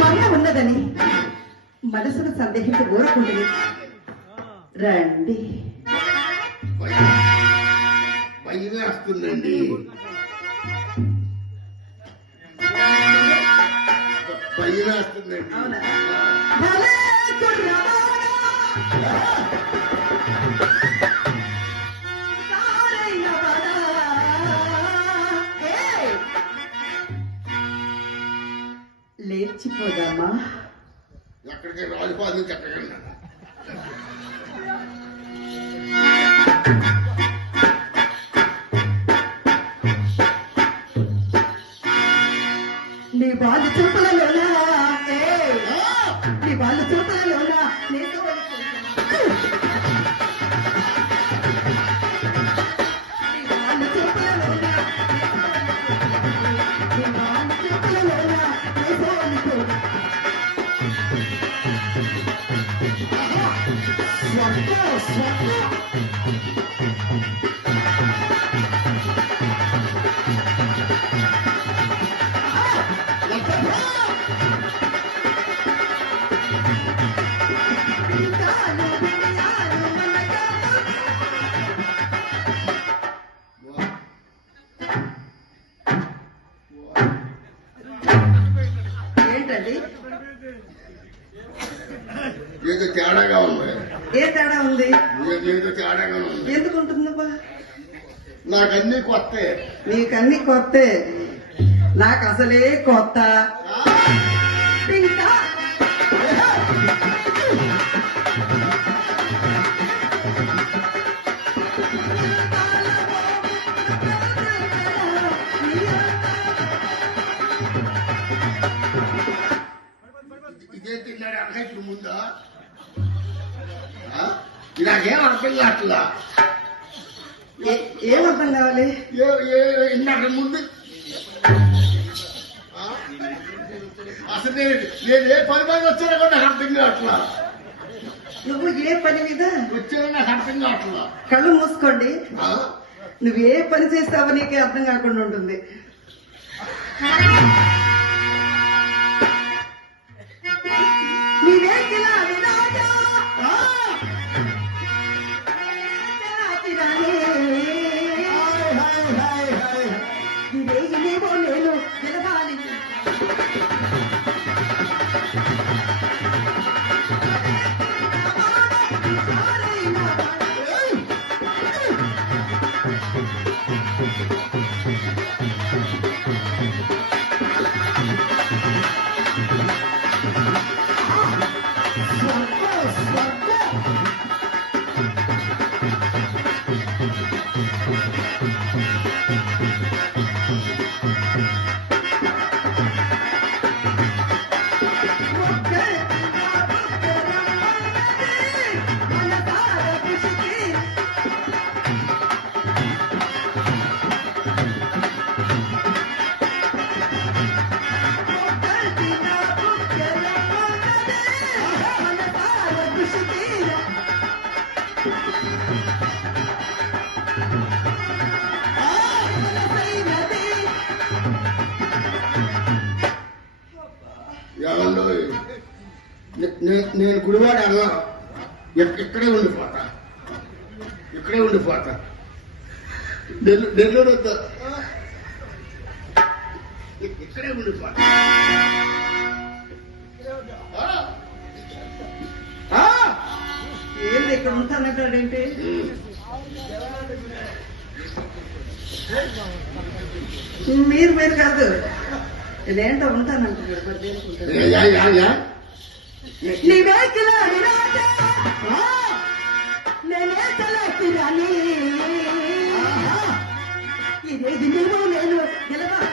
మరణ ఉన్నదని మనసును సందేహించి ఊరకుంటుంది. రండి. భయం వేస్తుందండి. భయం వేస్తుందండి. లేచిపోదామా? ఎక్కడికి రాజుపాదు చక్కగా నీ వాళ్ళు చూపులలోనా, నీ వాళ్ళు చూపులలోనా నీతో ఏంటండి? ఏదో తేడాగా ఉంది. ఏ తేడా ఉంది? ఏదో తేడాగా ఉంది. ఎందుకుంటుందబ్బా? నాకన్నీ కొత్త. నీకన్నీ కొత్తే, నాకు అసలే కొత్త. ఇంకా ఇదే తిన్నాడు అనక ఇప్పుడు ముందా నాకేం అర్థం కావట్లా. ఏమర్థం కావాలి? ఇందాక ముందు అసలు నేను ఏ పని మీద వచ్చానో కూడా నాకు అర్థం కావట్లా. నువ్వు ఏ పని మీద వచ్చానో నాకు అర్థం కావట్లా. కళ్ళు మూసుకోండి. నువ్వు ఏ పని చేస్తావో నీకే అర్థం కాకుండా ఉంటుంది. నేను నిలవాలి. నేను గుడివాడ అన్నా ఇక్కడే ఉండిపోతా. నెల్లూరు వద్దా ఇక్కడే ఉండిపోతా. ఏంటి ఇక్కడ ఉంటానంటాడేంటి? మీరు కాదు, ఇదేంటో ఉంటానంటాడు. మరి దేనికుంటాడు? నీవే కిరాని రాజా, నేనే తలకిరాని. ఇదేది నువ్వు నేను గెలవాలి.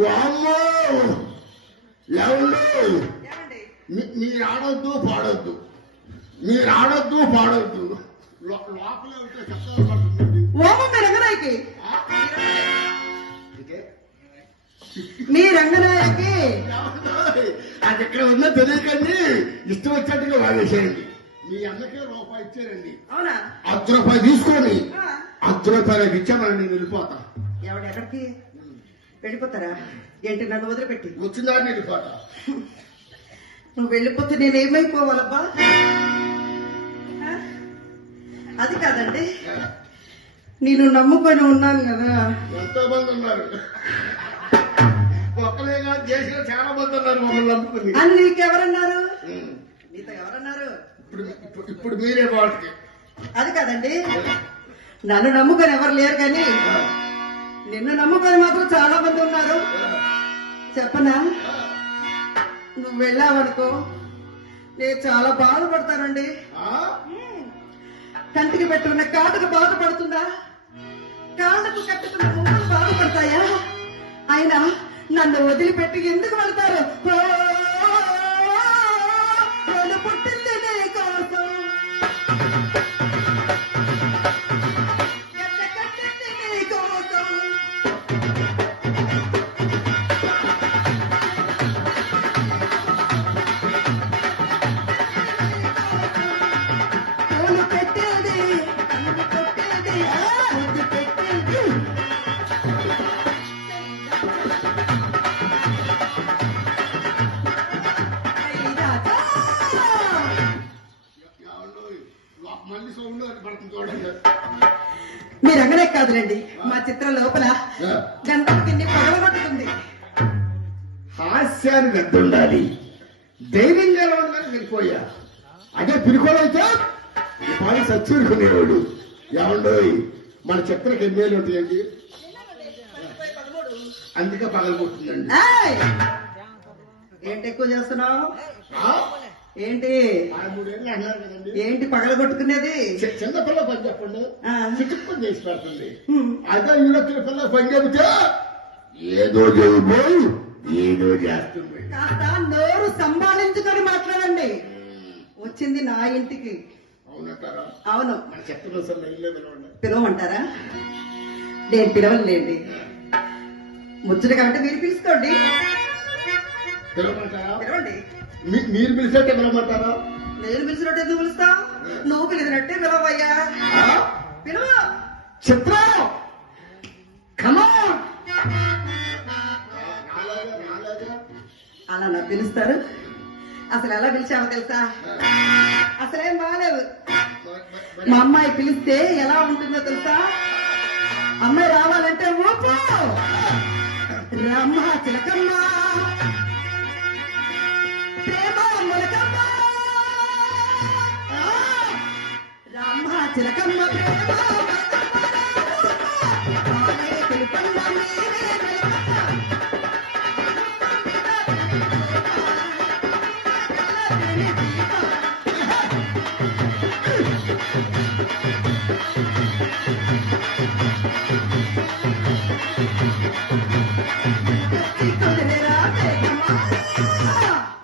వామ్మో ఎవరు ఏమండి మీరు ఆడొద్దు పాడొద్దు, మీరు ఆడొద్దు పాడొద్దు. లోపలే ఉంటే శబ్దాలు పడుతుంది. ఓమం మీ రంగనాయకి, మీ రంగనాయకి. అది ఇక్కడ ఉందో తెలియకండి, ఇష్టం వచ్చినట్టుగా వాడేసేయండి. మీ అన్నకే రూపాయి ఇచ్చారండి, అవునా? ₹10 తీసుకొని ఆ. ₹10 నాకు ఇచ్చామని నేను వెళ్ళిపోతా. ఎవడు ఎక్కడికి వెళ్ళిపోతారా ఏంటి? నన్ను వదిలిపెట్టి వచ్చిందా వెళ్ళిపోతా. నువ్వు వెళ్ళిపోతే నేనేమైపోవాలబ్బా? ఆ? అది కాదండి, నేను నమ్ముకొని ఉన్నాను కదా. ఎంతో మంది ఉన్నారు, ఒక్కలే కాదు దేశంలో చాలా మంది ఉన్నారు మమ్మల్ని నమ్ముకుని. అని నీకెవరన్నారు? నీతో ఎవరన్నారు? ఇప్పుడు మీరే వాళ్ళకి. అది కాదండి, నన్ను నమ్ముకొని ఎవరు లేరు కానీ నిన్ను నమ్ముకొని మాత్రం చాలా మంది ఉన్నారు. చెప్పనా? నువ్వు వెళ్ళావనుకో నేను చాలా బాధపడతానండి. కంటికి పెట్టుకున్న కాటుకు బాధపడుతుందా? కాళ్ళకు కట్టుకున్న ముగ్గులు బాధపడతాయా? అయినా నన్ను వదిలిపెట్టి ఎందుకు వెళ్తారు? నేను పుట్టింది నీ కోసం, ఎంత కట్టింది నీ కోసం. పూలు పెట్టేది, కన్ను కొట్టేది, ముద్దు పెట్టేది. మళ్ళీ సౌండ్ పడుతుంది చూడండి. మీరు అంగనే కాదులేండి, మా చిత్రం లోపల గంటల కింది పగలగొట్టుకుంది. హాస్యానికి ఎంత ఉండాలి, ధైర్యంగా ఉండాలని వెళ్ళిపోయా. అదే పిరుకోలైతే ఈ పాడి సచ్చూరుకునేవాడు. ఏమండోయ్ మన చిత్రకి ఎన్నేళ్ళు ఉంటాయండి, అందుకే పగలగొట్టిందండి. ఏయ్! ఏంటి ఎక్కువ చేస్తున్నావు? ఏంటి 3 అన్నారు కదండి. ఏంటి పగలగొట్టుకునేది? చిన్నపిల్ల పని చెప్పండి, ఆ. చిక్కుని చేసి పెడుతుంది. హ్మ్. అదే ఈడొచ్చిన పిల్ల పని చెబితే ఏదో చేయబోయి ఏదో చేస్తుంది. కాస్త నోరు సంభాళించుకొని మాట్లాడండి. వచ్చింది నా ఇంటికి. అవునంటారా? అవును. మన చెత్తలో అసలు ఇల్లే పిలవండి. పిలవమంటారా? నేను పిలవలేండి, ముచ్చట కాబట్టి మీరు పిలుచుకోండి. పిలవమంటారా? పిలవండి. మీరు పిలిచేట్టే పిలవమంటారా? నేను పిలిచినట్టు ఎందుకు పిలుస్తా? నువ్వు పిలిచినట్టే పిలవయ్యా. పిలువ. చిత్రం అలా నా పిలుస్తారు? అసలు ఎలా పిలిచావో తెలుసా? అసలేం బాగాలేవు. మా అమ్మాయి పిలిస్తే ఎలా ఉంటుందో తెలుసా? అమ్మాయి రావాలంటే ఊపు రమ్మ చిలకమ్మ, ప్రేమ మొలకమ్మ, రమ్మ చిలకమ్మ, ప్రేమ తెలుపమ్మ,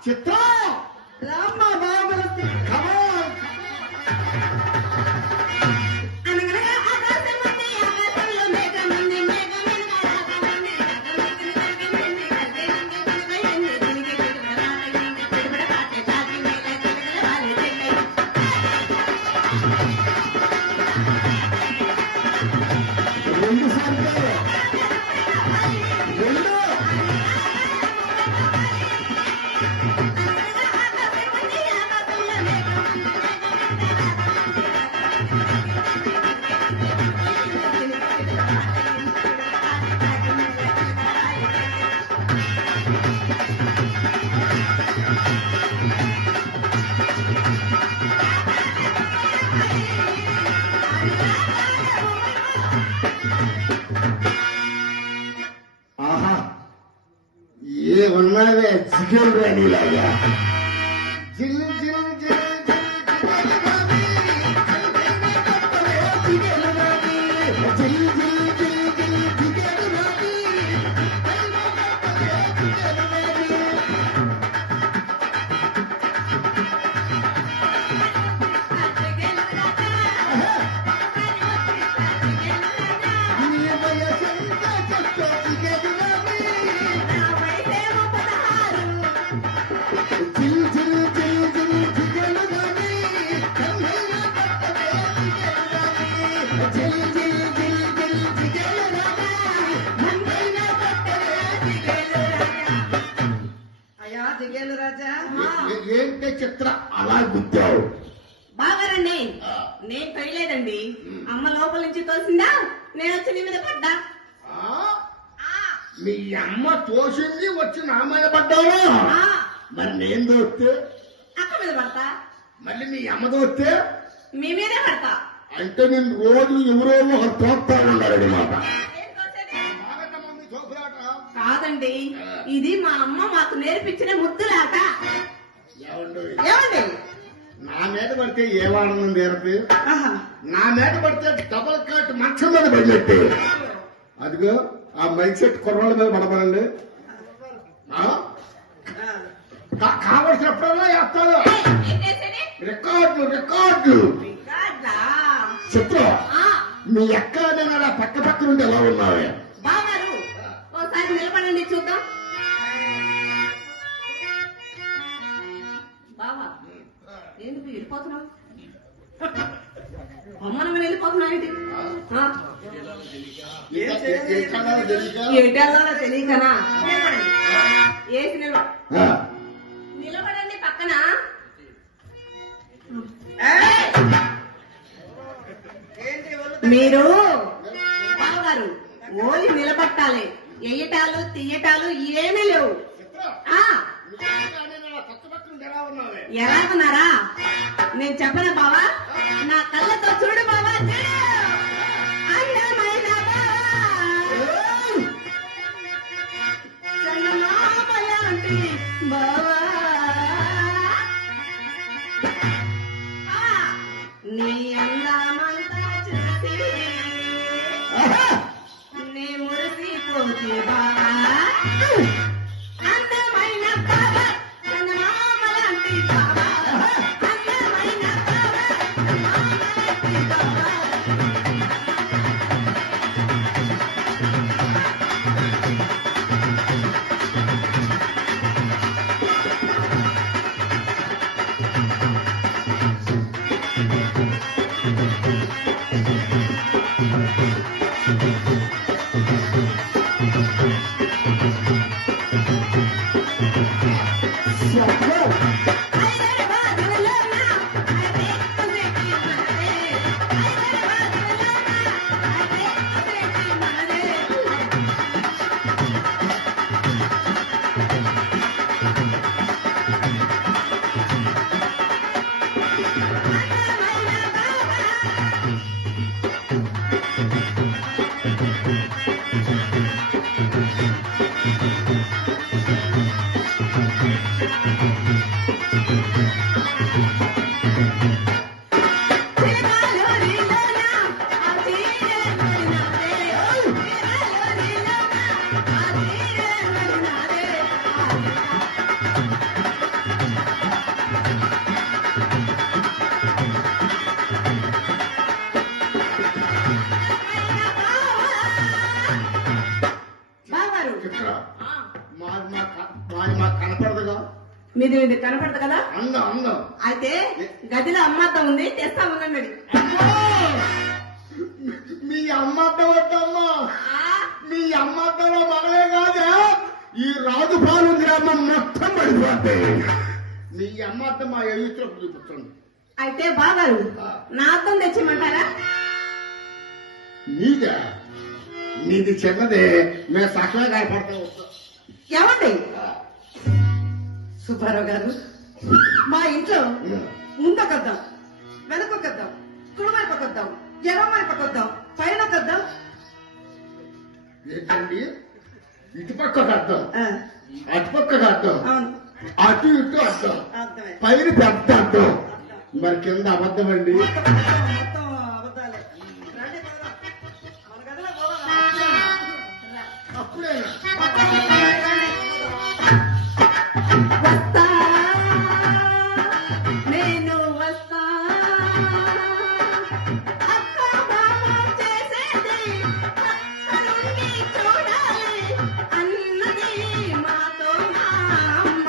చిత్రం రామ్మ బాబు అనగనగా ఆకాశముంది, ఆకాశంలో మేఘముంది, మేఘముంది ఆకాశముంది, రెండు సార్లు రెండు ఆహా ఏ ఉన్నావే చికెన్ రాణిలాగా జిల్ జిల్ జిల్ జిల్ జిల్ జిల్ జిల్ జిల్ ఏంటే చిత్ర అలా గుద్దావు? బాగారండి, నేను తొయ్యలేదండి. అమ్మ లోపల నుంచి తోసిందా, నేను వచ్చి నీ మీద పడ్డా. మీ అమ్మ తోసింది వచ్చి నా మీద పడ్డాను. మరి నేను దోస్తే అక్క మీద పడతా. మళ్ళీ మీ అమ్మ దోస్తే మీ మీదే పడతా. అంటే నేను రోజు ఎవరో ఒకరు తోస్తానన్నాడు మాట. కాదండి, ఇది మా అమ్మ మాకు నేర్పించిన ముద్దులాట. ఏమండి, నా మీద పడితే ఏమానందం తీరదు. నా మీద పడితే డబల్ కట్ మంచం మీద పడినట్టు. అదిగో ఆ మైక్ సెట్ కుర్రాళ్ళ మీద పడమనండి. కావలసినప్పుడల్లా వేస్తాను. రికార్డులు రికార్డులు. చిత్రం, మీ అక్క నేను అలా పక్క పక్క నుండి ఎలా ఉన్నావే? బాగారు ఒకసారి నిలబడండి చూద్దాం. బావా, ఎందుకు వెళ్ళిపోతున్నావు? అమ్మనమ్మ వెళ్ళిపోతున్నావు ఏంటి? ఎటెళ్ళాలో తెలియకనా? నిలబడండి, ఏసి నిలబడండి పక్కన. మీరు బావగారు ఓలి నిలబట్టాలి. ఎయ్యటాలు తీయటాలు ఏమీ లేవు. ఎలాగున్నారా? నేను చెప్పనా బావా? నా కళ్ళతో చూడు బావా, అందమైన చందమామలాంటి బావా, నీ అందమంతా చూసి నీ మురిసిపోతే బావా, అందమైన బావా, చందమామలాంటి బావా, అందమైన బావా, చందమామలాంటి బావా. కనపడదుగా? మీది మీది కనపడదు కదా? అందం అందం. అయితే గదిలో అమ్మాత ఉంది, తెస్తా ఉందండి. మీ అమ్మాత వద్దమ్మా, మీ అమ్మాతలో మనమే కాదా ఈ రాజుపాలు గ్రామం మొత్తం పడిపోతాయి. మీ అమ్మాత మా ఎదురు చూపిస్తుంది. అయితే బాగారు నా అర్థం తెచ్చిమంటారా? నీదా? నీది చిన్నదే, మేము సక్కగా కనపడతా వస్తాం. ఏమండి సుబ్బారావు గారు, మా ఇంట్లో ముందొకద్దాం, వెనకొకద్దాం, కుడివైపుకొద్దాం, ఎడమవైపుకొద్దాం, పైనకొద్దాం. ఏంటండి? ఇటుపక్కకు అర్థం, అటుపక్కకు అర్థం, అవును, అటు ఇటు అర్థం, అర్థమే. పైన పెద్ద అర్థం, మరి కింద అబద్ధం అండి. మొత్తం అబద్ధాలే. రండి పోదాం. మన గదిలో పోదాం. అప్పుడేనా? వస్తా, నేను వస్తా, అక్క మామ చేసేది అక్కడుండి చూడాలి అన్నది మాతో మా అమ్మ.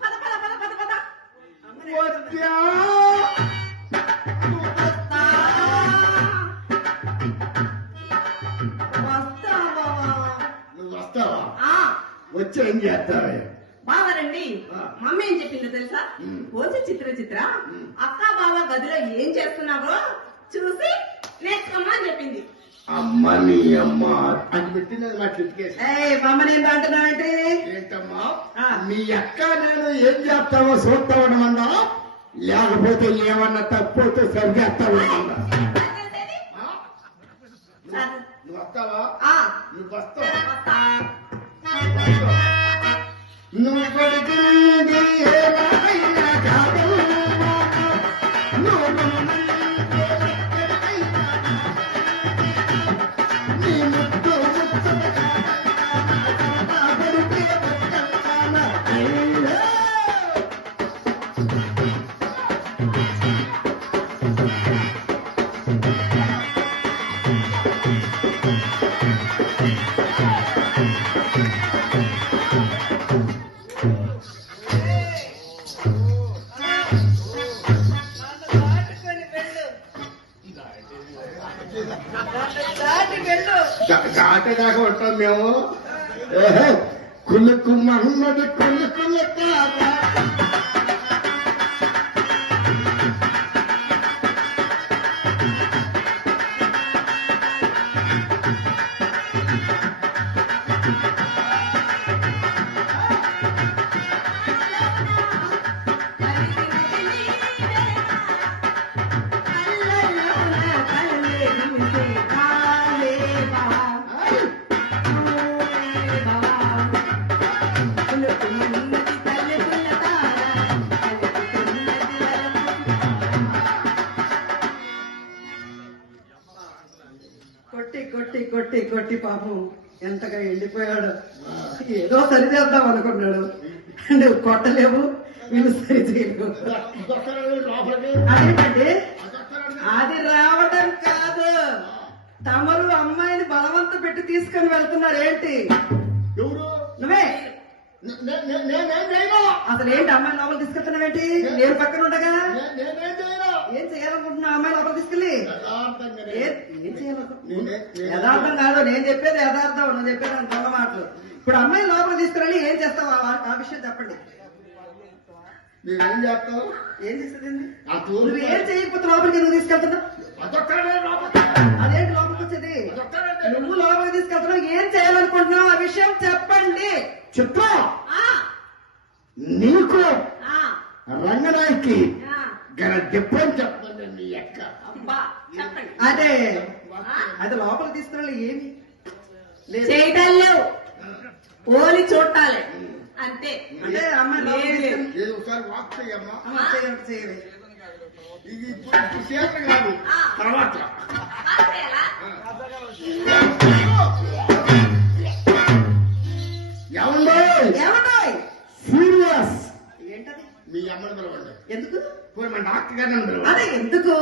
పద పద పద పద పద. వద్దా? వస్తా, వస్తా బావా. నువ్వు వస్తావా? ఆ, వచ్చి ఏం చేస్తావే? బావ రండి. మమ్మీ ఏం చెప్పిందో తెలుసా? ఓసి చిత్ర అక్క బావ గదిలో ఏం చేస్తున్నావో చూసి నేర్చుకోమా అని చెప్పింది. అమ్మ నీ అమ్మ అది పెట్టినది మా చిట్కేసి. మమ్మల్ని ఏం అంటున్నావంటే ఏంటమ్మా మీ అక్క నేను ఏం చేస్తావో చూస్తా ఉండమన్నా, లేకపోతే ఏమన్నా తప్పితే సరిచేస్తా ఉండమన్నా. నువ్వు వస్తావా? నువ్వు వస్తావా? నువ్వు కొడుకుని ఏమైనా కాదు, నువ్వు నీ ముద్దు దాటేదాకా ఉంటాం మేము. కులుకు మహమ్మది కులుకుల తారా కొట్టి కొట్టి కొట్టి కొట్టి పాపం ఎంతగా ఎండిపోయాడు. ఏదో సరిచేద్దాం అనుకున్నాడు, నువ్వు కొట్టలేవు, వీళ్ళు సరి చేయలేవు. అదేంటంటే అది రావడం కాదు, తమరు అమ్మాయిని బలవంత పెట్టి తీసుకొని వెళ్తున్నారు. ఏంటి నువ్వే అసలు ఏంటి అమ్మాయి లోపల తీసుకెళ్తున్నావేంటి? నేను పక్కన ఉండగా ఏం చేయాలనుకుంటున్నా? అమ్మాయి లోపల తీసుకెళ్ళి ఏం చేయాలనుకుంటున్నా? యథార్థం కాదు నేను చెప్పేది, యథార్థం. నువ్వు చెప్పేది అని దొంగ మాటలు. ఇప్పుడు అమ్మాయి లోపల తీసుకురండి, ఏం చేస్తావు ఆ విషయం చెప్పండి. నేనేం చేస్తావు? ఏం చేస్తుంది? నువ్వు ఏం చేయకపోతే లోపలికి ఎందుకు తీసుకెళ్తున్నావు? అదేంటి లోపలికి వచ్చేది? నువ్వు లోపలికి తీసుకెళ్తున్నావు, ఏం చేయాలనుకుంటున్నావు? ఆ విషయం చెప్పండి. చెప్పు. నీకు రంగనాయకి గల డిఫరెన్స్ చెప్పండి. నీ అక్క అదే అది లోపలికి తీసుకురాలి, ఏమి చేయటం లేవు, ఓలి చూడాలి అంతే. అంటే అమ్మాయి ఒకసారి వాక్ చేయమ్మా. చేయాలి. ఇది ఇప్పుడు చేత కాదు, తర్వాత సీరియస్. ఏంటది? మీ అమ్మని పిలవండి. ఎందుకు? మన డాక్టర్ గారిని పిలవండి. అదే ఎందుకు?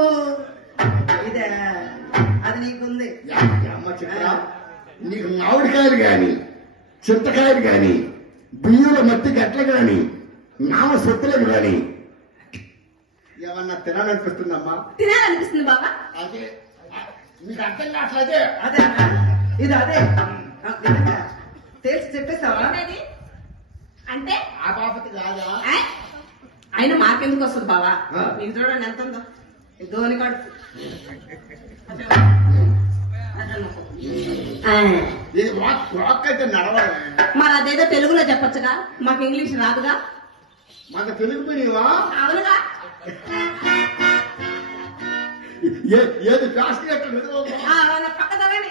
ఇదే అది నీకుంది. అమ్మ చిత్ర, నీకు మామిడికాయలు గాని, చింతకాయలు గాని, బియ్యుల మట్టి గట్ల గాని, నామ సొత్తులకు గాని ఏమన్నా తినాలనిపిస్తుందమ్మా? తినాలనిపిస్తుంది బాబా. అదే మీకు అర్థం కావట్లేదే. అదే ఇది అదే తెలిసి చెప్పేసావా? అంటే ఆ బాపతి కాదా? ఆయన మాకెందుకు వస్తుంది బావా? మీకు చూడండి ఎంత ఉందో ధోని కాడు. వాక్ అయితే నడవాలి. మరి అదేదో తెలుగులో చెప్పొచ్చుగా, మాకు ఇంగ్లీష్ రాదుగా. మన తెలుగు మీడియమా? అవునుగా. ఏది ఫ్యాషన్ పక్కదవని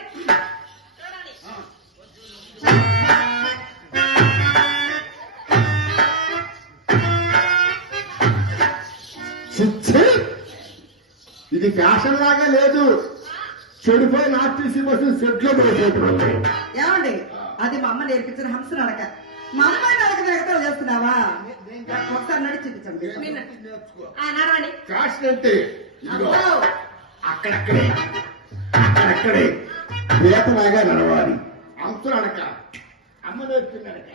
ఇది ఫ్యాషన్ లాగా లేదు, చెడిపోయిన ఆర్టీసీ బస్సు సెట్లో పడిపోతుంది. ఏమండి అది మా అమ్మ నేర్పించిన హంస నడక. మా అమ్మాయి నడక నడకలు చేస్తున్నావా? ఒకసారి నడిచి చూపించండి. నడవండి. ఫ్యాషన్ అంటే అక్కడక్కడే అక్కడక్కడే పేతలాగా నడవాలి. హంస నడక అమ్మ నేర్పిన నడక.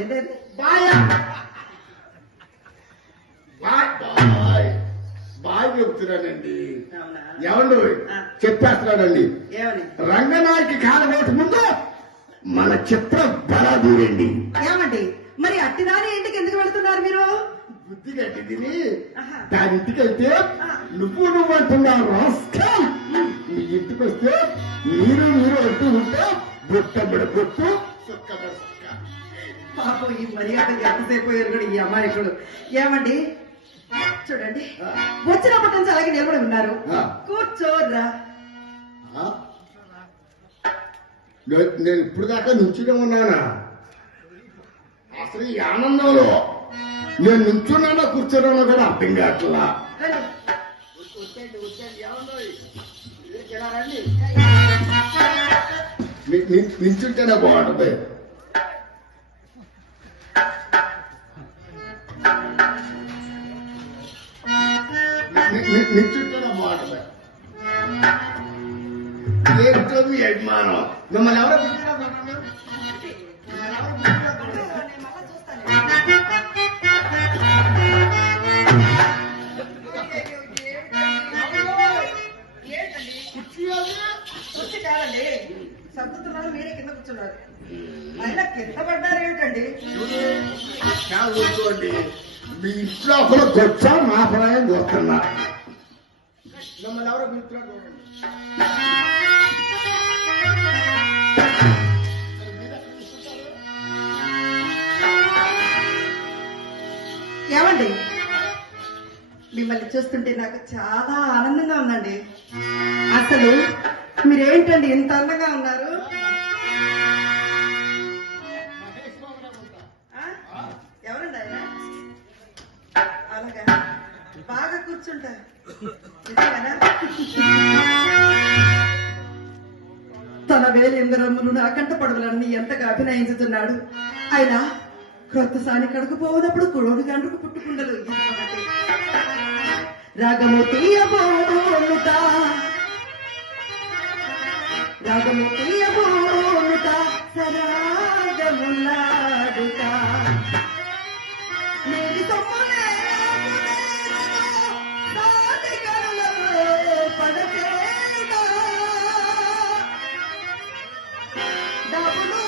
ఏంటండి బాయ్ బాయ్ బాయ్ బాయ్ చెప్తున్నానండి. అవునా ఎవరు చెప్పేస్తున్నాడండి. ఏమని రంగనాయకి కాలబోటు ముందు మన చిత్రం బలా దూరండి. ఏమండి మరి అట్టిదాని ఇంటికి ఎందుకు వెళ్తున్నారు మీరు? బుద్ధి కట్టి తిని ఆహా. దాని ఇంటికి వెళ్తే నువ్వు అంటున్నావు రాస్కల్. మీ ఇంటికి వస్తే మీరు అంటూ ఉంటే బుట్టబడి బుట్టు సుక్కబడి సుక్క. పాపం ఈ మర్యాద ఎంతసేపు ఎరుగుడు ఈ అమాయకుడు. ఏమండి చూడండి వచ్చినప్పటి నుంచి అలాగే నిలబడి ఉన్నారు. కూర్చోర్రా. నేను ఇప్పుడు దాకా నుంచునే ఉన్నానా? అసలు ఈ ఆనందంలో నేను నుంచున్నానో కూర్చున్నానో కూడా అర్థం కావట్లా. నించుంటేనే బాగుంటుంది. నించుంటేనే బాగుంటుంది. ఏంటో మీ అభిమానం. మిమ్మల్ని ఎవరో సర్దుతున్నారు మీరే కింద కూర్చున్నారు. అయినా కింద పడ్డారు ఏమిటండి? కూర్చోండి. మీ ఇంట్లో కూడా కూర్చో మా అభిప్రాయం చూస్తున్నా. మిమ్మల్ని ఎవరో పిలుస్తున్నారు. ఏమండి మిమ్మల్ని చూస్తుంటే నాకు చాలా ఆనందంగా ఉందండి. అసలు మీరేంటండి ఇంత అందంగా ఉన్నారు? ఎవరండి ఆయన? అలాగా బాగా కూర్చుంటారు నిజమేనా? తన వేలిందరములు నా కంట పడవలన్నీ ఎంతగా అభినయించుతున్నాడు. ఆయన క్రొత్త సాని కడుకు పోవనప్పుడు కుడోడు కండుకు పుట్టుకుండలు రాగము తీయబోనుట రాగము తీయబోనుట సరాగములాడుట నీది సొమ్మునే పడకేగా డబ్బులు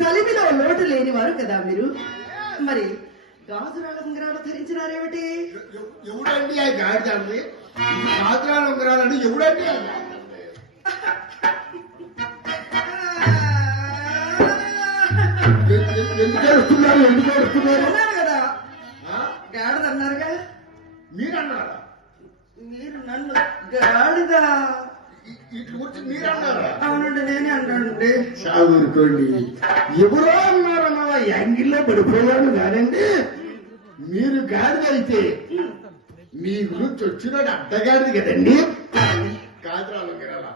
కలిమిలో లోటు లేని వారు కదా మీరు. మరి గాజురాల ఉంగరాలు ధరించినారేమిటి? ఎవడండి ఆ గాడిదాన్ని? గాజురాల ఉంగరాలని ఎవడండి? ఎందుకు ఏడుస్తున్నారు? అన్నారు కదా గాడిద అన్నారుగా. మీరన్నారా? మీరు నన్ను గాడిద ఇటు గురించి మీరన్నారా? అవునండి నేనే అన్నానండి. సాగుకోండి. ఎవరో అన్నారన్న యాంగిల్లో పడిపోయాను కాదండి. మీరు గాడిద అయితే మీ గురించి వచ్చినాడు అడ్డగాడిది కదండి. గాజురాలు ఉంగరాలా?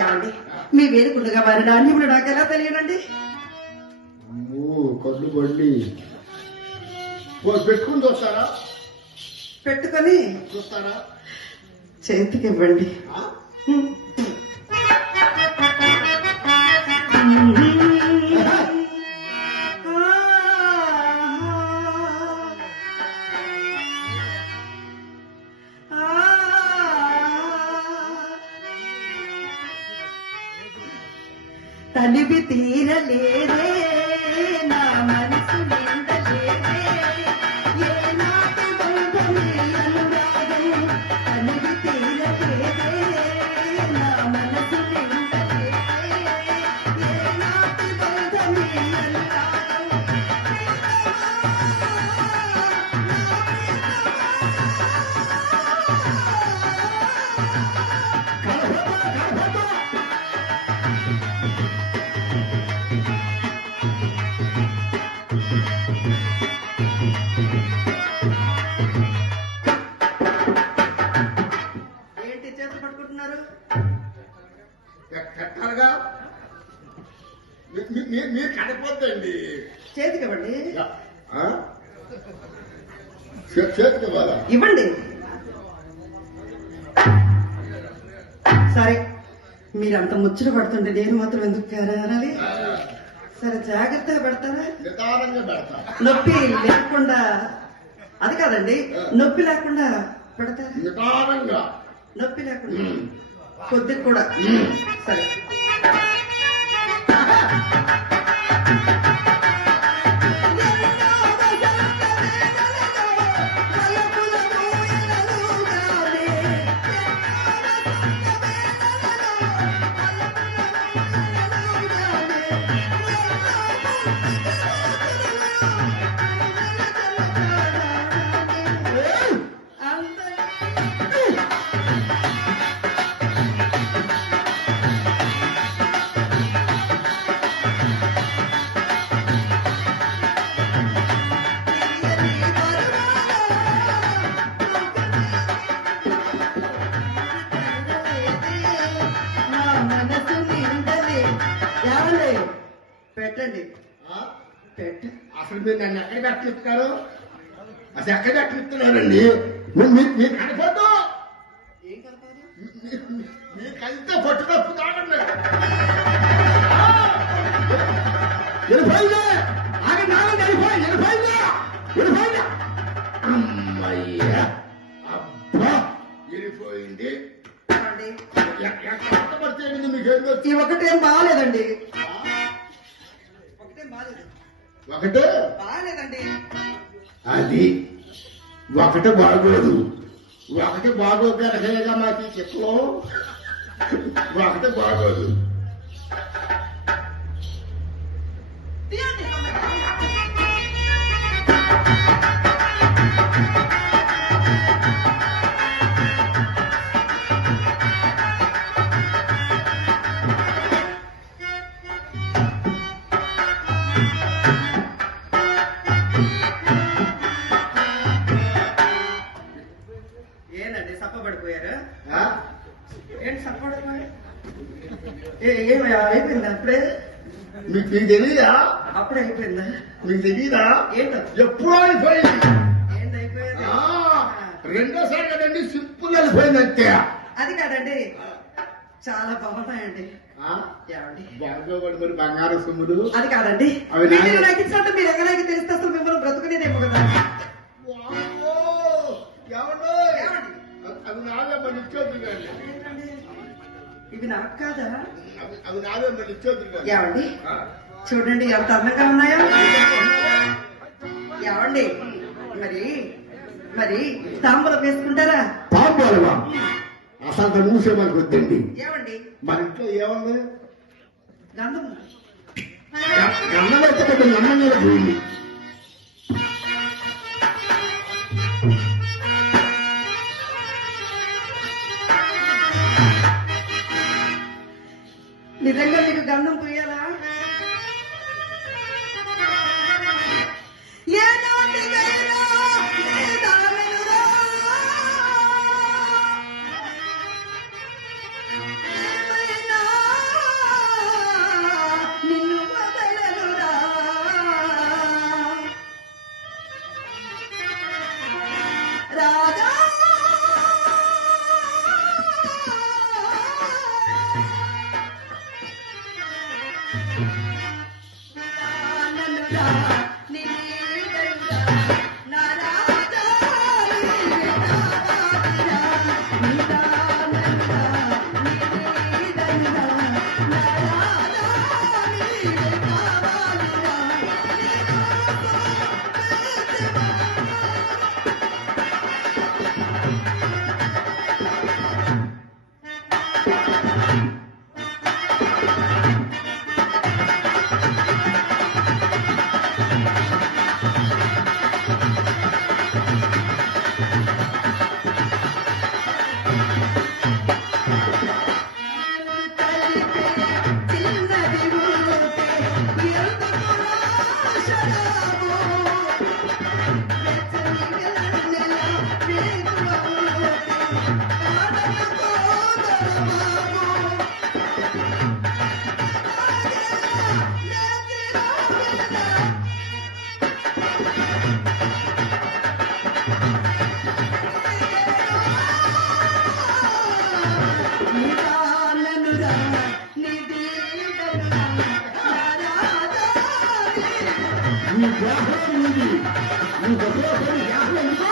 ఏమండి మీ వేరుకుండగా వారి నాణ్యములు నాకు ఎలా తెలియనండి? కళ్ళు బండి పెట్టుకుని చూస్తారా? పెట్టుకొని చూస్తారా? చేతికి ఇవ్వండి. తనివి తీరలేదే నా మనసు నిండలేదే ఏ నాటి బంధమే అనురాగం తనివి తీరలేదే నా మనసు నిండలేదే ఏ నాటి బంధమే అనురాగం ఏంటి చేతులు పట్టుకుంటున్నారు? కట్టారుగా మీరు కడిపోద్దండి. చేతికి ఇవ్వండి. చేతికి ఇవ్వాలా? ఇవ్వండి. సరే మీరంత ముచ్చట పడుతుంటే నేను మాత్రం ఎందుకు అనాలి? సరే జాగ్రత్తగా పెడతారా? నిదానంగా పెడతా. నొప్పి లేకుండా అది కాదండి, నొప్పి లేకుండా పెడతారా? నిదానంగా. నొప్పి లేకుండా కొద్దిగా కూడా. సరే పెట్టండి. అసలు మీరు నన్ను ఎక్కడ కట్టిస్తారు? అసలు ఎక్కడ కట్టిస్తున్నారండి? మీరు కనిపోద్దు. ఏం కలపాలి? మీరు కలిస్తే పొట్టు తప్పు తాగండి. వెళ్ళిపోయింది. ఆగండి ఆగండి. వెళ్ళిపోయింది. అమ్మయ్యా, అబ్బా వెళ్ళిపోయింది. ఎక్కడ పడితే మీకేం ఈ ఒకటేం బాగాలేదండి. ఒకటే బాగాలేదండి. అది ఒకటి బాగోదు. ఒకటి బాగోదు కనుకగా మాకు ఈ చెప్పులో ఒకటి బాగోదు. ఏంటండి సప్పబడిపోయారు? ఆ? ఏంటి సప్పబడిపోయారు? అయిపోయిందా? అప్పుడే మీకు తెలియదా? అప్పుడే అయిపోయిందా? మీకు తెలియదా? ఏంటో ఎప్పుడో అయిపోయింది. ఏంటి అయిపోయేది? రెండోసారి కదండి, సింపుల్ వెళ్ళిపోయింది అంతే. అది కాదండి, చాలా బాగున్నాయండి. ఏమండి? బాగోబడి మరి బంగారు సొమ్ములు. అది కాదండి, అవి నాయన- మీరు నాకు ఇచ్చినట్టు మీరు ఎక్కడికి తెలిస్తే అసలు మిమ్మల్ని బ్రతుకునేదేమో కదా. వామ్మో, ఎవడో? ఏమండి? అవి నావే మరి ఇచ్చోద్దు కానీ. ఏంటండి? ఇవి నాకు కాదా? అవి నావే మరి ఇచ్చోద్దు కానీ. ఏమండి చూడండి ఎంత అందంగా ఉన్నాయో. ఏమండి మరి మరి తాంబూలం వేసుకుంటారా? తాంబూలమా? అసలు మూసే మనకు వద్దండి. ఏమండి మన ఇంట్లో ఏముంది? గంధం గన్నం అయితే కొంచెం గన్నం మీద పోయింది. నిజంగా మీకు గంధం పోయాలా? నిన్ను వదలనురా నీ దేహం నీది నీ బతుకు దేహం ఎందుకో